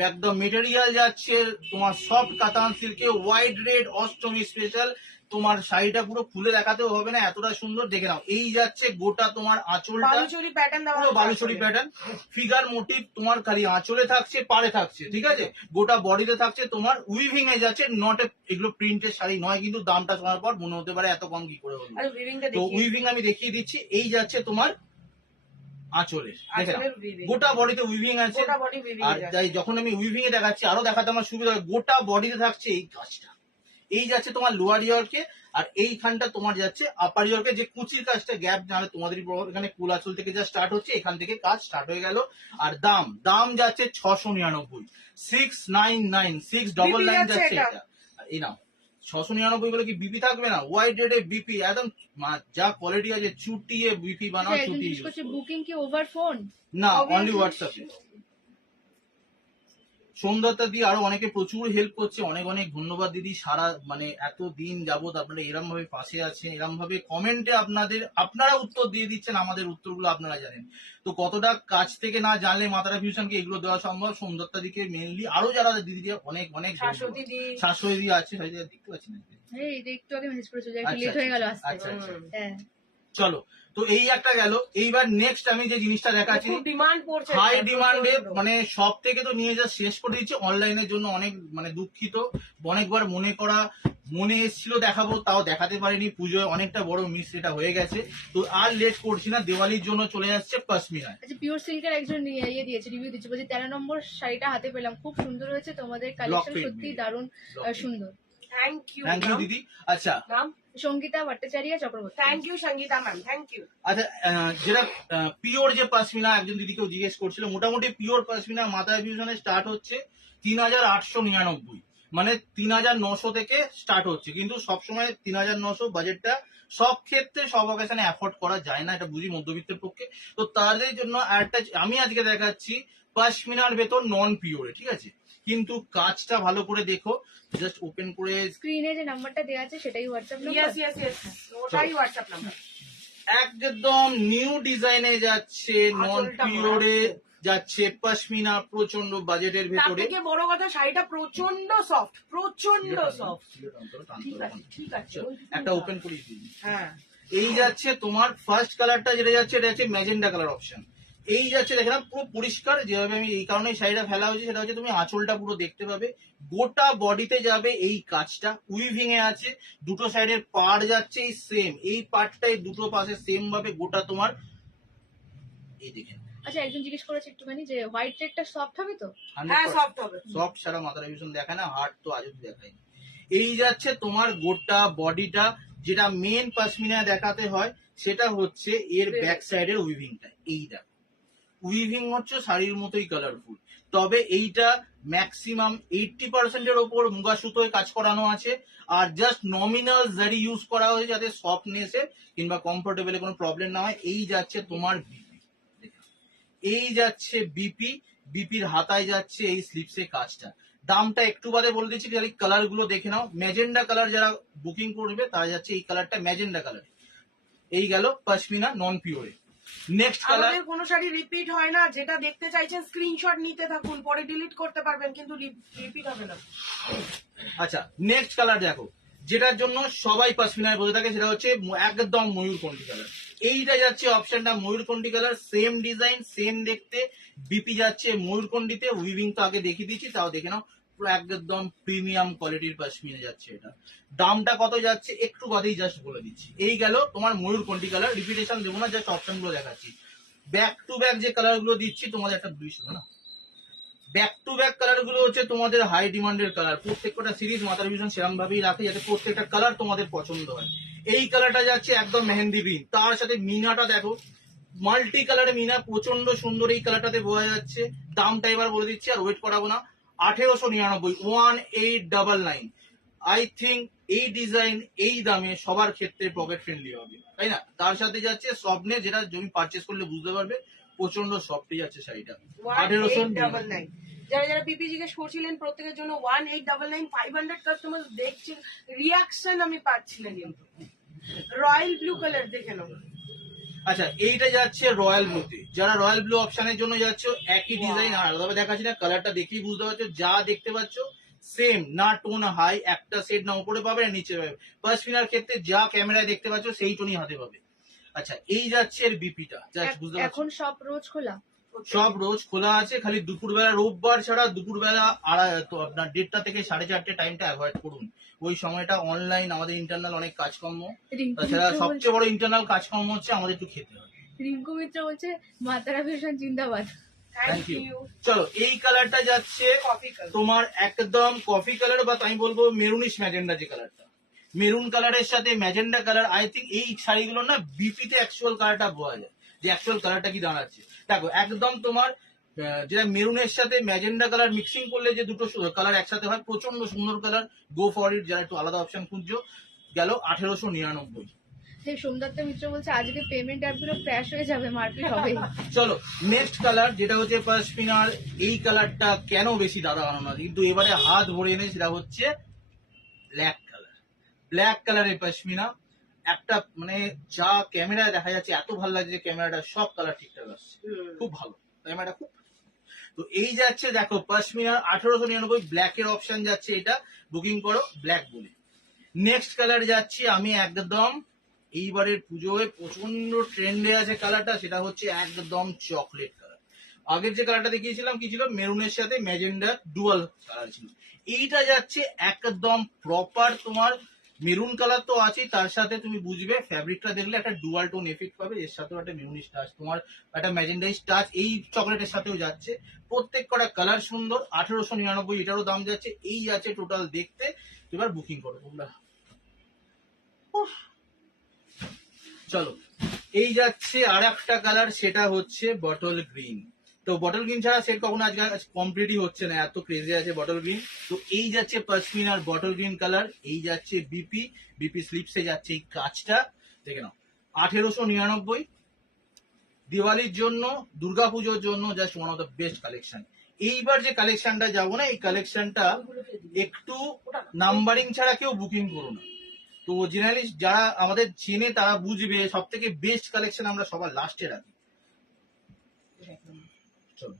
একদম মেটেরিয়াল যাচ্ছে তোমার সফট কাতান সিল্কে, ওয়াইড রেড অষ্টমী স্পেশাল। তোমার শাড়িটা পুরো খুলে দেখাতেও হবে না, এতটা সুন্দর, দেখে নাও। এই যাচ্ছে গোটা তোমার আঁচলটা বালুচরি প্যাটার্ন দেওয়া পুরো আছে বালুচরি আসলে। প্যাটার্ন, ফিগার মোটিভ তোমার খালি আঁচলে থাকছে, পাড়ে থাকছে, ঠিক আছে, গোটা বডিতে থাকছে তোমার উইভিং এ যাচ্ছে, নট এগুলো প্রিন্টের শাড়ি নয়, কিন্তু দামটা শোনার পর মনে হতে পারে এত কম কি করে হলো। আরে উইভিংটা তো দেখি, উইভিং আমি দেখিয়ে দিচ্ছি, এই যাচ্ছে তোমার আঁচলে, দেখে নাও আসলে উইভিং গোটা বডিতে উইভিং আছে। গোটা বডি উইভিং আর তাই যখন আমি উইভিং এ দেখাচ্ছি আরো দেখাতে আমার সুবিধা হয়, গোটা বডিতে থাকছে এই কাজটা। এই যাচ্ছে তোমার লোয়ার ইয়র্কে, আর এইখানটা তোমার যাচ্ছে আপার ইয়র্কে, যে কুচির কাজটা গ্যাপ জানে তোমাদের এখানে কুল আঁচল থেকে যা স্টার্ট হচ্ছে, এখান থেকে কাজ স্টার্ট হয়ে গেল। আর দাম দাম যাচ্ছে 699, 699, 699 যাচ্ছে এটা। আর এই নাও 699 বলে কি বিপি থাকবে না? ওয়াইড রেডে বিপি একদম যা কোয়ালিটি আছে, চুটিয়ে বিপি বানাও, চুটিয়ে use করো। বুকিং কি ওভার ফোন? না, Obviously। অনলি হোয়াটসঅ্যাপে। সৌন্দর্যতা দিয়ে আরো অনেকে প্রচুর হেল্প করছে, অনেক অনেক ধন্যবাদ দিদি। সারা মানে এত দিন যাবত আপনারা এরম ভাবে পাশে আছেন, এরম ভাবে কমেন্টে আপনারা উত্তর দিয়ে দিচ্ছেন, আমাদের উত্তরগুলো আপনারা জানেন। তো কতটা কাছ থেকে না জানলে মাতারা ফিউশনকে এগুলো দেওয়া সম্ভব। সৌন্দর্যতা দিকে মেনলি আরো যারা দিদি অনেক অনেক শাশ্বতী দি, শাশুড়ি দিয়ে আছে, দেখতে পাচ্ছি না। এই এটা একটু আগে মেসেজ করেছো যে একটু আচ্ছা, লেট হয়ে গেল আসতে। আচ্ছা আচ্ছা, হ্যাঁ চলো। তো এই একটা গেল, এইবার নেক্সট আমি যে জিনিসটা দেখাচ্ছি, খুব ডিমান্ড পড়ছে, হাই ডিমান্ডে, প্রচন্ড। মানে সব থেকে তো নিয়ে যা শেষ করে দিচ্ছে অনলাইনের জন্য, অনেক মানে দুঃখিত। অনেকবার মনে এসেছিল দেখাবো, তাও দেখাতে পারিনি, পুজোয় অনেকটা বড় মিস এটা হয়ে গেছে। তো আর লেট করছি না, দিওয়ালির জন্য চলে যাচ্ছে পশমিনায়। আচ্ছা পিওর সিল্কের একজন ইয়ে দিয়েছে, রিভিউ দিয়েছে, বলছে 13 নম্বর শাড়িটা হাতে পেলাম, খুব সুন্দর হয়েছে, তোমাদের কালেকশন print সত্যি দিয়ে। দারুণ সুন্দর। থ্যাংক ইউ থ্যাংক ইউ দিদি। আচ্ছা নাম, Sangita Bhattacharya Chakraborty. Thank you Sangita ma'am, thank you. আচ্ছা, যেটা পিওর যে পশমিনা, একজন দিদিকেও জিজ্ঞেস করছিল, মোটামুটি পিওর পশমিনা মাথায় ফিউশনে স্টার্ট হচ্ছে 3899, মানে 3900 থেকে স্টার্ট হচ্ছে। কিন্তু সবসময় 3900 বাজেটটা সব ক্ষেত্রে সব অকেশনে অ্যাফোর্ড করা যায় না, এটা বুঝি মধ্যবিত্তের পক্ষে। তো তাদের জন্য একটা আমি আজকে দেখাচ্ছি পশমিনার ভেতর নন পিওরে, ঠিক আছে, কিন্তু কাজটা ভালো করে দেখো, জাস্ট ওপেন করে স্ক্রিনে যে নাম্বারটা দেওয়া আছে সেটাই WhatsApp number. Yes yes yes, ওটাই হোয়াটসঅ্যাপ নাম্বার। একদম নিউ ডিজাইনে যাচ্ছে, নন আঁচলটা পিওরে মারাত্মক। যাচ্ছে, পশমিনা প্রচন্ড বাজেটের তার ভেতরে। থেকে বড় কথা শাড়িটা প্রচন্ড সফট, প্রচন্ড সফট। ঠিক আছে ঠিক আছে, চলো, একটা ওপেন করিয়ে দিই। হ্যাঁ এই যাচ্ছে তোমার ফার্স্ট কালারটা, যেটা যাচ্ছে এটা হচ্ছে ম্যাজেন্ডা কালার অপশন। এই যাচ্ছে দেখে না পুরো পরিষ্কার, যেভাবে আমি এই কারণে শাড়িটা ফেলা হয়েছে সেটা হচ্ছে তুমি আঁচলটা পুরো দেখতে পাবে, গোটা বডিতে যাবে এই কাজটা, উইভিং এ আছে, দুটো সাইডের পাড় যাচ্ছে এই সেম, এই পার্টটাই দুটো পাশে সেম ভাবে গোটা তোমার, এই দেখেন। আচ্ছা, একজন জিজ্ঞেস করেছে একটুখানি যে হোয়াইট রেডটা সফট হবে তো? হ্যাঁ সফট হবে। সফট ছাড়া মাথার ভীষণ দেখায় না, হার্ট তো আজও দেখায় না। এই যাচ্ছে তোমার গোটা বডিটা, যেটা মেন পশমিনা দেখাতে হয় সেটা হচ্ছে এর ব্যাক সাইডের উইভিংটা। এই দেখো উইভিং হচ্ছে শাড়ির মতোই কালারফুল, তবে এইটা ম্যাক্সিমাম 80% এর ওপর মুগা সুতোয় কাজ করানো আছে, আর জাস্ট নমিনাল জারি ইউজ করা হয়েছে যাতে সফটনেসে কিংবা কমফোর্টেবল কোনো প্রবলেম না হয়। এই যাচ্ছে তোমার বিপি, এই যাচ্ছে বিপি, বিপির হাতায় যাচ্ছে এই স্লিপসে কাজটা। দামটা একটু বাদে বলে দিচ্ছি, খালি কালার গুলো দেখে নাও। ম্যাজেন্ডা কালার যারা বুকিং করবে তারা যাচ্ছে এই কালারটা ম্যাজেন্ডা কালার। এই গেল পশমিনা নন পিওরে। নেক্সট কালার, আমাদের কোনো শাড়ি রিপিট হয় না, যেটা দেখতে চাইছেন স্ক্রিনশট নিতে থাকুন, পরে ডিলিট করতে পারবেন, কিন্তু রিপিট হবে না। আচ্ছা নেক্সট কালার দেখো, যেটার জন্য সবাই পশমিনায় বসে থাকে, সেটা হচ্ছে একদম ময়ূরকণ্ঠী কালার। এইটা যাচ্ছে অপশনটা ময়ূরকণ্ঠী কালার, সেম ডিজাইন সেম দেখতে, বিপি যাচ্ছে ময়ূরকণ্ঠীতে, উইভিং তো আগে দেখিয়ে দিচ্ছি, তাও দেখে নাও, পুরো একদম প্রিমিয়াম কোয়ালিটির পশমিনা যাচ্ছে এটা। দামটা কত যাচ্ছে একটু বাদেই জাস্ট বলে দিচ্ছি। এই গেল তোমার ময়ূরকণ্ঠী কালার, রিপিটেশন দেবো না, জাস্ট অপশন গুলো দেখাচ্ছি। ব্যাক টু ব্যাক যে কালার গুলো দিচ্ছি তোমাদের, একটা দৃশ্য না, ব্যাক টু ব্যাক কালার গুলো হচ্ছে তোমাদের হাই ডিমান্ডের কালার, প্রত্যেকটা সিরিজ মাথার ভিশন সেরকম ভাবেই রাখে যাতে প্রত্যেকটা কালার তোমাদের পছন্দ হয়। এই কালারটা যাচ্ছে একদম মেহেন্দি গ্রিন, তার সাথে মিনাটা দেখো, মাল্টি কালারে মিনা, প্রচন্ড সুন্দর এই কালারটাতে বোঝা যাচ্ছে। দামটা এবার বলে দিচ্ছি, আর ওয়েট করাবো না, 1899, 1899। আই থিঙ্ক এই ডিজাইন এই দামে সবার ক্ষেত্রে পকেট ফ্রেন্ডলি হবে, তাই না? তার সাথে যাচ্ছে সফটনেস, যেটা তুমি পারচেস করলে বুঝতে পারবে, প্রচন্ড সফটই যাচ্ছে শাড়িটা। 1899। যারা যারা পিপি জিজ্ঞেস করছিলেন প্রত্যেকের জন্য 1899, 500 কাস্টমার দেখছেন, রিয়াকশন আমি পাচ্ছি না কিন্তু। রয়্যাল ব্লু কালার দেখে নাও। আচ্ছা এইটা যাচ্ছে রয়্যাল ব্লুতে, যারা রয়্যাল ব্লু অপশনের জন্য যাচ্ছে, একই ডিজাইন আর আলাদাভাবে দেখাচ্ছি না, কালারটা দেখেই বুঝতে পারছো, যা দেখতে পাচ্ছ সেম, না টোন হাই, একটা সেট না উপরে পাবে না নিচে পাবে। পশমিনার ক্ষেত্রে যা ক্যামেরায় দেখতে পাচ্ছ সেই টোনই হাতে পাবে। আচ্ছা এই যাচ্ছে এর বিপিটা, জাস্ট বুঝতে পারছো। এখন সব রোজ খোলা? সব রোজ খোলা আছে, খালি দুপুরবেলা, রোববার ছাড়া দুপুরবেলা তো আপনার 1:30 থেকে 4:30 টাইমটা অ্যাভয়েড করুন। ওই সময়টা অনলাইন আমাদের ইন্টারনাল অনেক কাজকর্ম, তাছাড়া সবচেয়ে বড় ইন্টারনাল কাজকর্ম হচ্ছে আমাদের একটু খেতে হবে। রিঙ্কু মিত্র বলছে মাতারা ভীষণ জিন্দাবাদ। Thank you. চলো এই কালারটা যাচ্ছে কফি কালার। তোমার একদম কফি কালার, বা আমি বলবো মেরুনিশ ম্যাজেন্ডা, যে কালারটা মেরুন কালারের সাথে ম্যাজেন্ডা কালার। আই থিঙ্ক এই শাড়িগুলো না বিপিতে অ্যাকচুয়াল কালারটা বোঝা যায়, যে অ্যাকচুয়াল কালারটা কি দাঁড়াচ্ছে। দেখো একদম তোমার যেটা মেরুনের সাথে ম্যাজেন্ডা কালার মিক্সিং করলে যে দুটো কালার একসাথে হয়, প্রচন্ড সুন্দর কালার। গো ফর ইট, যারা একটু আলাদা অপশন খুঁজছো। গেল 1899। সেই সোমদত্ত মিত্র বলছে আজকে পেমেন্ট অ্যাপগুলো ক্র্যাশ হয়ে যাবে, মারপিট হবে। চলো নেক্সট কালার, যেটা হচ্ছে পশমিনার। এই কালারটা কেন বেশি দাদা আনো, কিন্তু এবারে হাত ভরে এনে, সেটা হচ্ছে ব্ল্যাক কালার। ব্ল্যাক কালারের পশমিনা, একটা মানে যা ক্যামেরায় দেখা যাচ্ছে এত ভালো লাগছে, যে ক্যামেরাটা সব কালার ঠিকঠাক আসছে, খুব ভালো ক্যামেরাটা, খুব। তো এই যাচ্ছে দেখো পশমিনা 1899, ব্ল্যাকের অপশন যাচ্ছে, এটা বুকিং করো ব্ল্যাক বলে। নেক্সট কালার যাচ্ছি আমি একদম, এইবারের পুজোয় প্রচন্ড ট্রেন্ডে আছে কালারটা, সেটা হচ্ছে একদম চকলেট কালার। আগের যে কালারটা দেখিয়েছিলাম কি ছিল, মেরুনের সাথে ম্যাজেন্ডা ডুয়াল কালার ছিল। এইটা যাচ্ছে একদম প্রপার তোমার মেরুন কালার তো আছে, তার সাথে তুমি বুঝবে ফ্যাব্রিকটা দেখলে একটা ডুয়াল টোন এফেক্ট পাবে, এর সাথেও একটা মেরুনিশ টাচ, তোমার একটা ম্যাজেন্ডাইজ টাচ এই চকলেটের সাথেও যাচ্ছে। প্রত্যেক কটা কালার সুন্দর। 1899 এটারও দাম যাচ্ছে। এই আছে টোটাল দেখতে। এবার বুকিং করো তোমরা। চলো এই যাচ্ছে আর একটা কালার, সেটা হচ্ছে বটল গ্রিন। তো বটল গ্রিন ছাড়া সেট কখনো আজকে কমপ্লিটই হচ্ছে না, এত ক্রেজি আছে বটল গ্রিন। তো এই যাচ্ছে পশমিনার বটল গ্রিন কালার। এই যাচ্ছে বিপি, বিপি স্লিপসে যাচ্ছে এই কাজটা, দেখে নাও 1899। দিওয়ালির জন্য, দুর্গাপুজোর জন্য just one of the best collection. এইবার যে কালেকশনটা যাবো না, এই কালেকশনটা একটু নাম্বারিং ছাড়া কেউ বুকিং করো না। তো জেনারেলি যারা আমাদের চেনে তারা বুঝবে সব থেকে বেস্ট কালেকশন আমরা সবার লাস্টে রাখি। চলো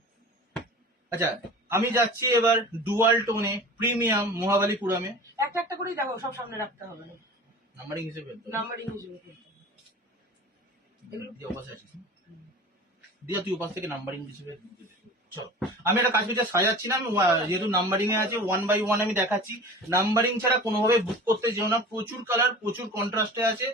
আচ্ছা, আমি যাচ্ছি এবার ডুয়াল টোনে প্রিমিয়াম মহাবালিপুরমে। একটা একটা করেই দেখো, সব সামনে রাখতে হবে না, নাম্বারিং হিসেবে নাম্বারিং হিসেবে করতে হবে। এগুলো দিয়ে উপাসে আছিস না? দিয়া তুই উপাস থেকে নাম্বারিং হিসেবে দিয়ে দে। চলো আমি একটা কাজ পিছনে সাজাচ্ছি না, আমি যেহেতু নাম্বারিং এ আছে 1 বাই 1 আমি দেখাচ্ছি। নাম্বারিং ছাড়া কোনোভাবে বুক করতে যেও না, প্রচুর কালার, প্রচুর কন্ট্রাস্টে আছে।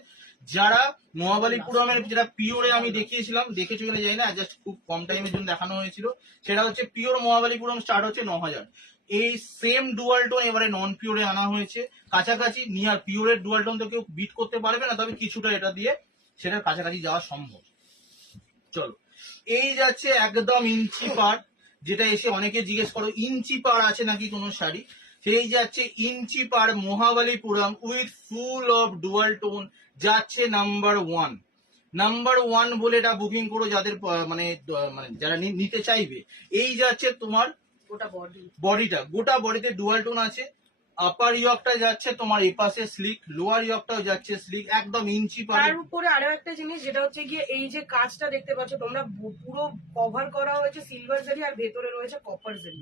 যারা মহাবালিপুরমের যেটা পিওরে আমি দেখিয়েছিলাম, দেখে চলে যাই না, জাস্ট খুব কম টাইমের জন্য দেখানো হয়েছিল, সেটা হচ্ছে পিওর মহাবালিপুরম, স্টার্ট হচ্ছে 9000। এই সেম ডুয়াল টোন এবারে নন পিওরে আনা হয়েছে, কাছাকাছি নিয়ার পিওরের ডুয়াল টোন তো কেউ বিট করতে পারবে না, তবে কিছুটা এটা দিয়ে সেটার কাছাকাছি যাওয়া সম্ভব। চলো এই যাচ্ছে একদম ইঞ্চি পার, যেটা এসে অনেকে জিজ্ঞেস করো ইঞ্চি পার আছে নাকি কোনো শাড়ি, সেই যাচ্ছে inch per Mahabalipuram with full of dual tone, যাচ্ছে নাম্বার 1। নাম্বার 1 বলে এটা বুকিং করো যাদের মানে যারা নিতে চাইবে। এই যাচ্ছে তোমার গোটা বডি, বডিটা, গোটা বডিতে ডুয়াল টোন আছে। আপার ইয়কটা যাচ্ছে তোমার এপাশে স্লিক, লোয়ার ইয়কটাও যাচ্ছে স্লিক, একদম ইঞ্চি পার। তার উপরে আরো একটা জিনিস, যেটা হচ্ছে গিয়ে এই যে কাজটা দেখতে পাচ্ছ তোমরা, পুরো কভার করা হয়েছে সিলভার জারি, আর ভেতরে রয়েছে কপার জারি।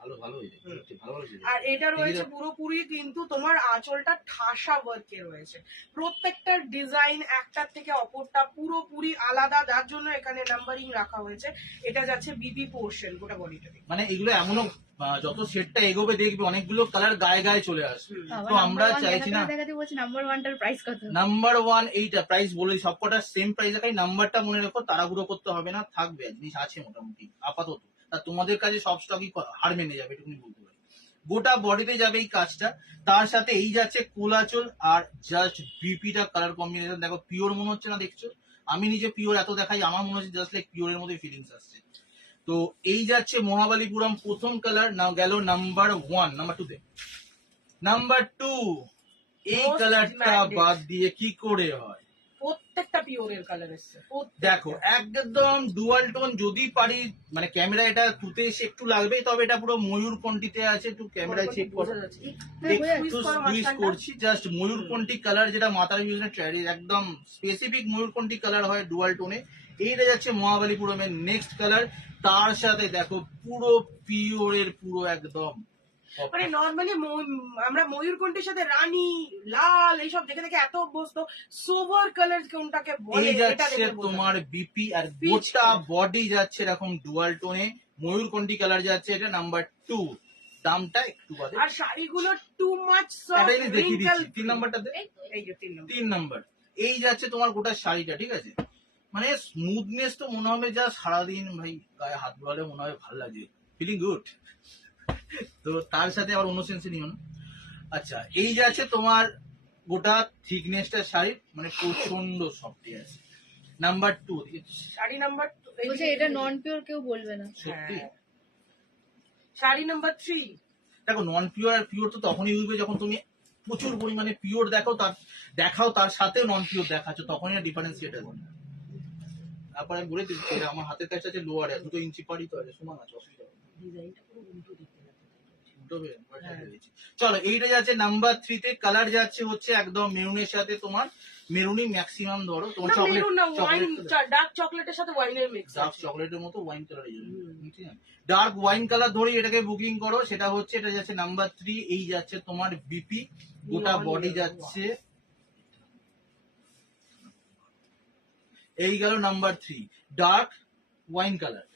ভালো ভালো হয়েছে, সত্যি ভালো হয়েছে। আর এটা রয়েছে পুরোপুরি কিন্তু তোমার আঁচলটা ঠাসা ওয়ার্কে রয়েছে, প্রত্যেকটা ডিজাইন একটার থেকে অপরটা পুরোপুরি আলাদা, যার জন্য এখানে নাম্বারিং রাখা হয়েছে। এটা যাচ্ছে বিবি পোর্শন গোটা বডিটা, মানে এগুলো এমনও যত সেটটা এগোবে দেখবে অনেকগুলো কালার গায়ে গায়ে চলে আসবে। তো আমরা চাইছি না, দেখাতে বলছি নাম্বার 1টার প্রাইস কত? নাম্বার 1 এইটা প্রাইস বলে সবকটা সেম প্রাইস দেখাই। নাম্বারটা মনে রেখো, তাড়াহুড়ো করতে হবে না, থাকবে জিনিস আছে মোটামুটি আপাতত। তা তোমাদের কাছে সব স্টকই হার মেনে যাবে, এটুকুনি বলতে পারি। গোটা বডিতে যাবে এই কাজটা, তার সাথে এই যাচ্ছে কোলাচল আর জাস্ট বিপিটা কালার কম্বিনেশন দেখো, পিওর মনে হচ্ছে না? দেখছো আমি নিজে পিওর এত দেখাই, আমার মনে হচ্ছে জাস্ট লাইক পিওরের মধ্যে ফিলিংস আসছে। তো এই যাচ্ছে মহাবালিপুরম প্রথম কালার, না গেল নাম্বার 1। নাম্বার 2 তে, নাম্বার 2 এই Most কালারটা demanded. বাদ দিয়ে কি করে হয়? প্রত্যেকটা পিওরের কালার এসছে। দেখো একদম ডুয়াল টোন, যদি পারি মানে ক্যামেরা এটা তুতে এসে একটু লাগবে, তবে এটা পুরো ময়ূর কন্টিতে আছে, একটু ক্যামেরায় চেক করো, বোঝা যাচ্ছে। একটু সুইচ করছি, জাস্ট ময়ূরকণ্ঠী কালার, যেটা মাথার ইউজের একদম স্পেসিফিক ময়ূরকণ্ঠী কালার হয় ডুয়াল টোনে। এইটা যাচ্ছে মহাবালিপুরমের নেক্সট কালার, তার সাথে দেখো পুরো পিওরের পুরো একদম মানে নর্মালি আমরা ময়ূরকণ্ঠীর সাথে রানী লাল এইসব দেখে দেখে এত অভ্যস্ত, সোভার কালার কোনটাকে বলে এই এটা যাচ্ছে দেখে বোঝা তোমার যায়। বিপি, আর Peach গোটা color। বডি যাচ্ছে এরকম ডুয়াল টোনে ময়ূরকণ্ঠী কালার যাচ্ছে, এটা নাম্বার 2। দামটা একটু বাদে। আর শাড়িগুলো টু মাচ একটা সফট জিনিস দেখিয়ে রিঙ্কেল। দিচ্ছি, 3 নাম্বারটাতে, এই যে 3 নম্বর। 3 নাম্বার এই যাচ্ছে তোমার গোটা শাড়িটা, ঠিক আছে? মানে স্মুথনেস তো মনে হবে যা সারাদিন ভাই গায়ে হাত বোলালে মনে হয় ভালো লাগে, ফিলিং গুড। তো তার সাথে আবার অন্য সেন্সে নিও না। আচ্ছা এই যাচ্ছে তোমার গোটা থিকনেসটা শাড়ি, মানে প্রচন্ড সফট আছে। নাম্বার 2 শাড়ি নাম্বার বলছে এটা নন পিওর কেউ বলবে না। সত্যি। শাড়ি নাম্বার 3। দেখো নন পিওর আর পিওর তো তখনই বুঝবে যখন তুমি প্রচুর পরিমাণে পিওর দেখাও তার সাথেও নন পিওর দেখাচ্ছ, তখনই না ডিফারেন্সিয়েট হবে। তারপরে আমি বলে দিচ্ছি আমার হাতের কাছে আছে লোয়ারে 2 ইঞ্চি পারি তো আছে, সমান আছে, অসুবিধা হবে না। ডিজাইনটা পুরো উল্টো দেখতে লাগছে। উল্টো হয়ে গেছে। চলো এইটা যাচ্ছে নাম্বার 3 তে, কালার যাচ্ছে হচ্ছে একদম মেরুনের সাথে তোমার মেরুনি ম্যাক্সিমাম ধরো তোমার না চকলেট, মেরুন না, ওয়াইন, চকলেট ডার্ক চকলেটের সাথে ওয়াইনের মিক্স ডার্ক আছে। চকলেটের মতো ওয়াইন কালার, ঠিক আছে? ডার্ক ওয়াইন কালার ধরে এটাকে বুকিং করো, সেটা হচ্ছে এটা যাচ্ছে নাম্বার 3। এই যাচ্ছে তোমার বিপি, গোটা বডি যাচ্ছে, এই গেল নাম্বার 3 ডার্ক ওয়াইন কালার।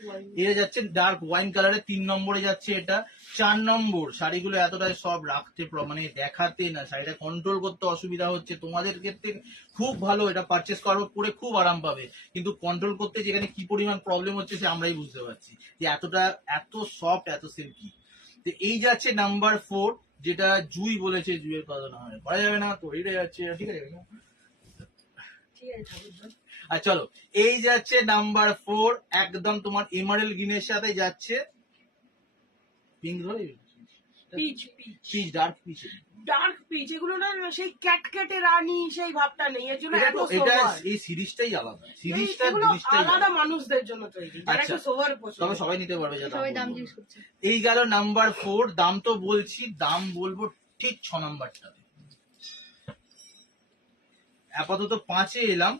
এটা যাচ্ছে ডার্ক ওয়াইন কালারের 3 নম্বরে যাচ্ছে এটা। 4 নম্বর শাড়িগুলো এতটাই সব রাখতে মানে দেখাতে না, শাড়িটা কন্ট্রোল করতে অসুবিধা হচ্ছে, তোমাদের ক্ষেত্রে খুব ভালো, এটা পারচেস করার পরে খুব আরাম পাবে, কিন্তু কন্ট্রোল করতে যেখানে কি পরিমাণ প্রবলেম হচ্ছে সে আমরাই বুঝতে পারছি, যে এত সফট এত সিল্কি। তো এই যাচ্ছে নাম্বার 4, যেটা জুই বলেছে, জুইয়ের কথা না হয় করা যাবে না, তো এইটা যাচ্ছে, ঠিক আছে? ঠিক আছে ঠাকুরদা। আর চলো এই যাচ্ছে নাম্বার 4, একদম তোমার এমারেল গ্রিনের সাথে যাচ্ছে পিঙ্ক ধরে peach peach. Peach, dark peach, dark peach, এগুলো না সেই ক্যাটক্যাটে রানী সেই ভাবটা নেই, এর জন্য এটা এত তো এটা সোভার। এই সিরিজটাই আলাদা, সিরিজটা এগুলো জিনিসটাই আলাদা আলাদা। মানুষদের জন্য তৈরি, যারা আচ্ছা। একটু সোভার তবে পছন্দ। সবাই নিতে পারবে যা সবাই দাম বলবো। জিজ্ঞেস করছে। এই গেল নাম্বার 4। দাম তো বলছি, দাম বলবো ঠিক 6 নাম্বারটা। আপাতত 5-এ এলাম,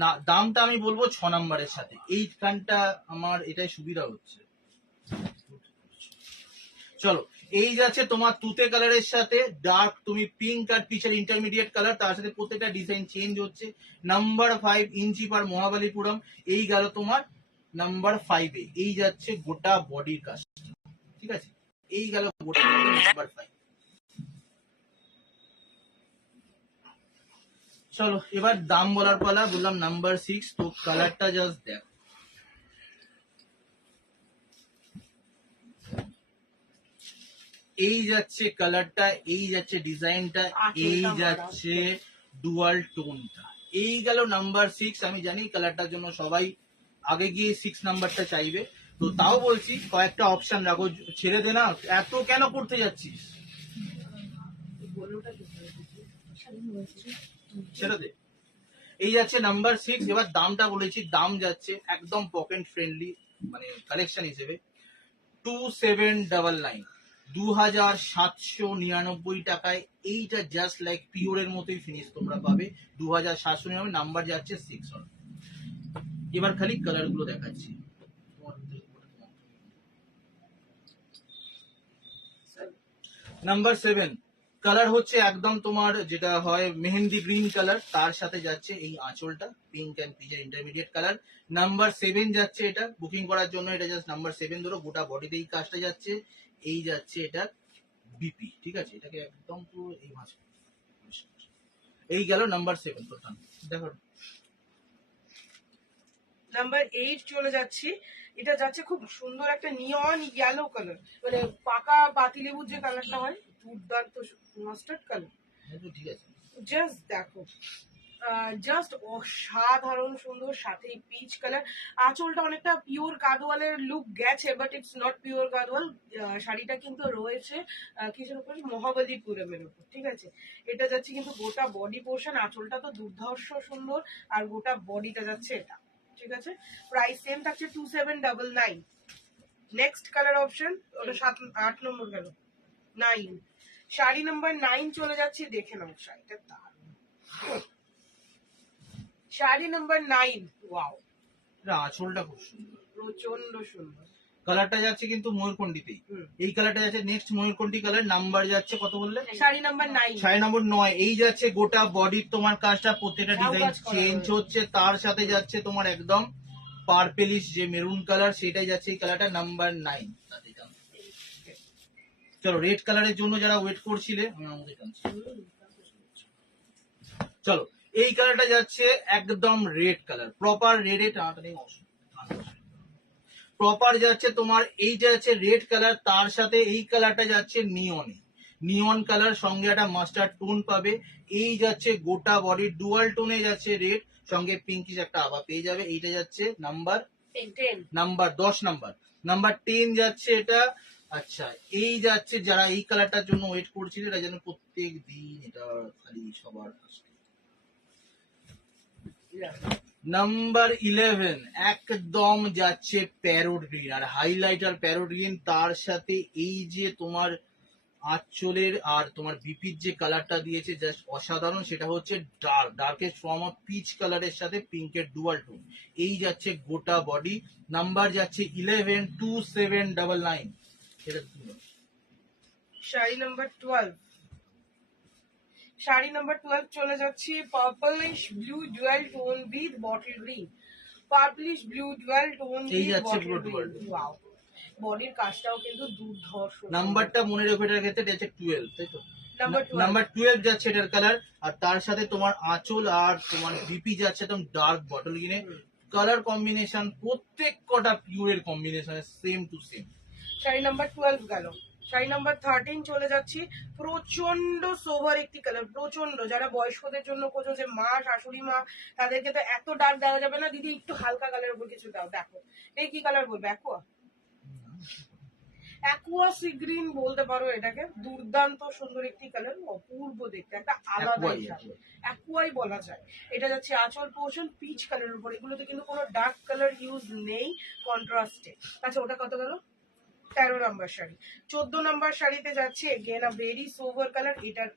না দামটা আমি বলবো 6 নাম্বারের সাথে। এই গানটা আমার এটাই সুবিধা হচ্ছে। চলো, এই যাচ্ছে তোমার তুতে কালারের সাথে ডার্ক তুমি পিঙ্ক আর পিচের ইন্টারমিডিয়েট কালার, তার সাথে প্রত্যেকটা ডিজাইন চেঞ্জ হচ্ছে। নাম্বার 5 ইঞ্চি পার মহাবালিপুরম। এই গেল তোমার নাম্বার 5-এ। এই যাচ্ছে গোটা বডির কাজ, ঠিক আছে? এই গেল গোটা বডি নাম্বার 5। চলো এবার দাম বলার পালা। বললাম নাম্বার 6, তো কালারটা জাস্ট দেখ। এই যাচ্ছে কালারটা, এই যাচ্ছে ডিজাইনটা, এই যাচ্ছে ডুয়াল টোনটা। এই গেল নাম্বার 6। আমি জানি কালারটার জন্য সবাই আগে গিয়ে 6 নাম্বারটা চাইবে, তো তাও বলছি কয়েকটা অপশন রাখো, ছেড়ে দে না, এত কেন করতে যাচ্ছিস, ছেড়ে দে। এই যাচ্ছে নাম্বার 6। এবার দামটা বলেছি, দাম যাচ্ছে একদম পকেট ফ্রেন্ডলি মানে কালেকশন হিসেবে 2799, 2799 টাকায়। এইটা জাস্ট লাইক পিওরের মতোই ফিনিশ তোমরা পাবে 2799। নাম্বার যাচ্ছে 6। এবার খালি কালার গুলো দেখাচ্ছি। নাম্বার 7 কালার হচ্ছে একদম তোমার যেটা হয় মেহেন্দি গ্রিন কালার, তার সাথে যাচ্ছে এই আঁচলটা পিঙ্ক অ্যান্ড পিচের ইন্টারমিডিয়েট কালার। নাম্বার 7 যাচ্ছে এটা বুকিং করার জন্য, এটা জাস্ট নাম্বার 7 ধরো। গোটা বডিতে এই কাজটা যাচ্ছে। এই যাচ্ছে এটা বিপি, ঠিক আছে? এটাকে একদম পুরো এই মাছ। এই গেল নাম্বার 7 প্রথম। দেখো নাম্বার 8 চলে যাচ্ছি। এটা যাচ্ছে খুব সুন্দর একটা নিয়ন ইয়েলো কালার, মানে পাকা পাতিলেবুর যে কালারটা হয়, দুর্দান্ত মাস্টার্ড কালার। ঠিক আছে। জাস্ট দেখো, জাস্ট অসাধারণ সুন্দর, সাথে পিচ কালার। আঁচলটা অনেকটা পিওর গাদোয়ালের লুক গেছে, but it's not pure Gadwal. শাড়িটা কিন্তু রয়েছে কিসের উপর, মহাবলীপুরমের উপর, ঠিক আছে? এটা যাচ্ছে কিন্তু গোটা বডি পোর্শন, আঁচলটা তো দুর্ধর্ষ সুন্দর, আর গোটা বডিটা যাচ্ছে এটা, ঠিক আছে? প্রাইস সেম থাকছে 2799। নেক্সট কালার অপশন, ওটা 8 নম্বর গেল, 9। শাড়ি নাম্বার 9 চলে যাচ্ছে, দেখে নাও শাড়িটা দারুণ। শাড়ি নাম্বার 9, ওয়াও, এটা আঁচলটা খুব সুন্দর, প্রচন্ড সুন্দর। কালারটা যাচ্ছে কিন্তু ময়ূরকণ্ঠীতেই। হুম। এই কালারটা যাচ্ছে নেক্সট ময়ূরকণ্ঠী কালার। নাম্বার যাচ্ছে কত বললে? শাড়ি নাম্বার 9। 9.5। এই যাচ্ছে গোটা বডির তোমার কাজটা, প্রত্যেকটা ঝাউ ডিজাইন কাজ করা চেঞ্জ রয়েছে। হচ্ছে, তার সাথে যাচ্ছে তোমার একদম পার্পেলিশ যে মেরুন কালার, সেটাই যাচ্ছে এই কালারটা নাম্বার 9। চলো রেড কালারের জন্য যারা ওয়েট করছিলে, আমি আমাদের টানছি। চলো এই কালারটা যাচ্ছে একদম রেড কালার, প্রপার রেডে টানাটানি প্রপার যাচ্ছে তোমার। এইটা যাচ্ছে রেড কালার, তার সাথে এই কালারটা যাচ্ছে নিয়নে, নিয়ন কালার, সঙ্গে একটা মাস্টার্ড টোন পাবে। এই যাচ্ছে গোটা বডি ডুয়াল টোনে যাচ্ছে রেড, সঙ্গে পিঙ্কিশ একটা আভা পেয়ে যাবে। এইটা যাচ্ছে নাম্বার 10। Number 10 number. নাম্বার 10 যাচ্ছে এটা। আচ্ছা এই যাচ্ছে যারা এই কালারটার জন্য ওয়েট করছিল, এটা যেন প্রত্যেক দিন এটা খালি সবার আসে। নাম্বার 11 একদম যাচ্ছে প্যারোট গ্রিন, আর হাইলাইটার প্যারোট গ্রিন, তার সাথে এই যে তোমার আঁচলের আর তোমার বিপির যে কালারটা দিয়েছে জাস্ট অসাধারণ। সেটা হচ্ছে ডার্ক, ডার্কের ফর্ম অফ পিচ কালারের সাথে পিঙ্কের ডুয়াল টোন। এই যাচ্ছে গোটা বডি। নাম্বার যাচ্ছে 11, 2799। এটা শাড়ি নাম্বার 12। শাড়ি নাম্বার 12 চলে যাচ্ছি purplish blue dual tone with bottle green. Purplish blue dual tone এই উইথ যাচ্ছে বটল পুরো dual গ্রিন, tone। ওয়াও। বডির কাজটাও কিন্তু দুর্ধর্ষ। নাম্বারটা মনে রেখো, এটার ক্ষেত্রে এটা হচ্ছে 12, তাই তো? নাম্বার 12। নাম্বার 12 যাচ্ছে এটার কালার, আর তার সাথে তোমার আঁচল আর তোমার বিপি যাচ্ছে একদম ডার্ক বটল গ্রিনে। কালার কম্বিনেশন প্রত্যেক কটা পিওরের combination same to same. Sari number 12 গেল। শাড়ি নাম্বার 13 চলে যাচ্ছি। প্রচন্ড সোভার একটি কালার, প্রচন্ড। যারা বয়স্কদের জন্য খোঁজো, যে মা শাশুড়ি মা, তাদেরকে তো এত ডার্ক দেওয়া যাবে না, দিদি একটু হালকা কালার উপর কিছু দাও। দেখো এই কি কালার বলবে, অ্যাকোয়া। অ্যাকুয়া সি গ্রিন বলতে পারো এটাকে, দুর্দান্ত সুন্দর একটি কালার, অপূর্ব দেখতে, একটা আলাদা Aqua, হিসাবে অ্যাকুয়াই বলা যায়। এটা যাচ্ছে আঁচল পোর্শন পিচ কালারের উপর, এগুলোতে কিন্তু কোনো ডার্ক কালার ইউজ নেই কন্ট্রাস্টে। আচ্ছা ওটা কত গেল? 13 নম্বর শাড়ি। 14 নম্বর শাড়িতে যাচ্ছে again a very sober colour, এটার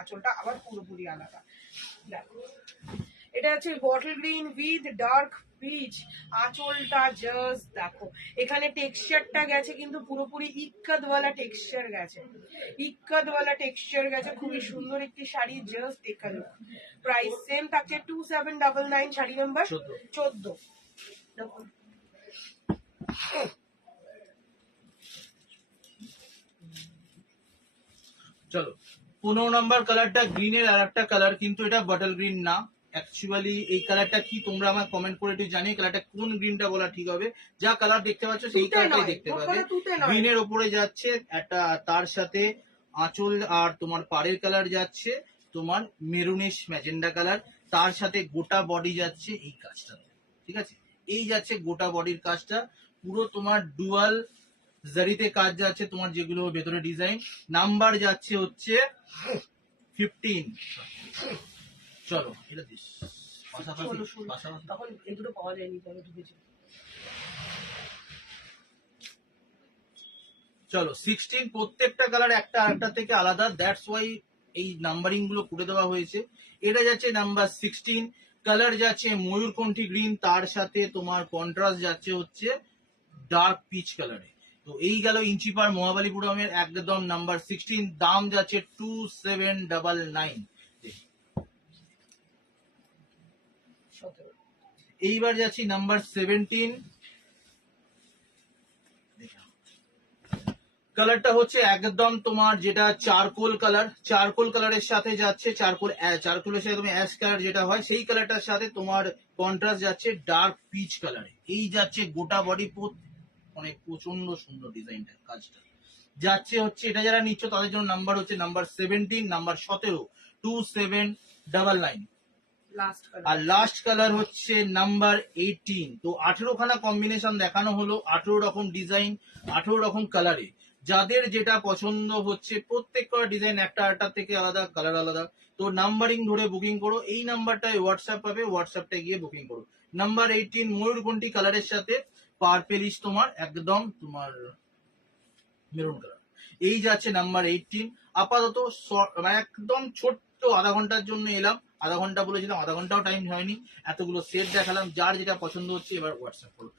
আঁচলটা আবার পুরোপুরি আলাদা। দেখো এটা হচ্ছে bottle green with dark peach, আঁচলটা জাস্ট দেখো, এখানে টেক্সচারটা গেছে কিন্তু পুরোপুরি ইক্কাতওয়ালা টেক্সচার গেছে, ইক্কাতওয়ালা টেক্সচার গেছে, খুবই সুন্দর একটি sari, just take a look. Price same থাকছে 2799, শাড়ি নাম্বার 14। দেখো চলো 15 নম্বর কালারটা গ্রিনের আর একটা কালার, কিন্তু এটা বটল গ্রিন না। অ্যাকচুয়ালি এই কালারটা কি তোমরা আমার কমেন্ট করে একটু জানিয়ে কালারটা কোন গ্রিনটা বলা ঠিক হবে। যা কালার দেখতে পাচ্ছ সেই তুতে কালারটাই নয়, দেখতে মোট পাবে। কথা তুতে নয়। গ্রিনের ওপরে যাচ্ছে একটা, তার সাথে আঁচল আর তোমার পাড়ের কালার যাচ্ছে তোমার মেরুনিশ ম্যাজেন্ডা কালার, তার সাথে গোটা বডি যাচ্ছে এই কাজটা, ঠিক আছে? এই যাচ্ছে গোটা বডির কাজটা, পুরো তোমার ডুয়াল জারিতে কাজ যাচ্ছে তোমার, যেগুলো ভেতরে ডিজাইন। নাম্বার যাচ্ছে হচ্ছে 15। চলো এটা দিস পাশাপাশি ষোলো, ষোলো। পাশাপাশি। তখন এগুলো পাওয়া যায়নি, তবে ঢুকেছে। চলো 16, প্রত্যেকটা কালার একটা আরেকটা থেকে আলাদা, দ্যাটস ওয়াই এই নাম্বারিং গুলো করে দেওয়া হয়েছে। এটা যাচ্ছে নাম্বার 16, কালার যাচ্ছে ময়ূরকণ্ঠী গ্রিন, তার সাথে তোমার কন্ট্রাস্ট যাচ্ছে হচ্ছে ডার্ক পিচ কালারে। তো এই গেল ইঞ্চি পার মহাবালিপুরমের একদম নাম্বার 16, দাম যাচ্ছে 2799। 17। এইবার যাচ্ছি নাম্বার 17, কালারটা হচ্ছে একদম তোমার যেটা চারকোল কালার, চারকোল কালারের সাথে যাচ্ছে চারকোলের সাথে তুমি অ্যাশ কালার যেটা হয় সেই কালারটার সাথে তোমার কন্ট্রাস্ট যাচ্ছে ডার্ক পিচ কালারে। এই যাচ্ছে গোটা বডি, অনেক প্রচন্ড সুন্দর ডিজাইনটা, কাজটা যাচ্ছে হচ্ছে। এটা যারা নিচ্ছ তাদের জন্য নাম্বার হচ্ছে নাম্বার 17, নাম্বার 17, 2799। লাস্ট আর কালার। লাস্ট কালার হচ্ছে নাম্বার 18। তো 18 খানা কম্বিনেশন দেখানো হলো, 18 রকম ডিজাইন, 18 রকম কালারে। যাদের যেটা পছন্দ হচ্ছে, প্রত্যেকটা ডিজাইন একটা একটা থেকে আলাদা, কালার আলাদা। তো নাম্বারিং ধরে বুকিং করো, এই নাম্বারটায় হোয়াটসঅ্যাপ পাবে, হোয়াটসঅ্যাপটা গিয়ে বুকিং করো। নাম্বার 18 ময়ূরকণ্ঠী কালারের সাথে পার্পেলিশ তোমার একদম তোমার মেরুন কালার। এই যাচ্ছে নাম্বার 18। আপাতত মানে একদম ছোট্ট আধা ঘন্টার জন্য এলাম, আধা ঘন্টা বলেছিলাম, আধা ঘন্টাও টাইম হয়নি, এতগুলো সেট দেখালাম। যার যেটা পছন্দ হচ্ছে এবার হোয়াটসঅ্যাপ করো।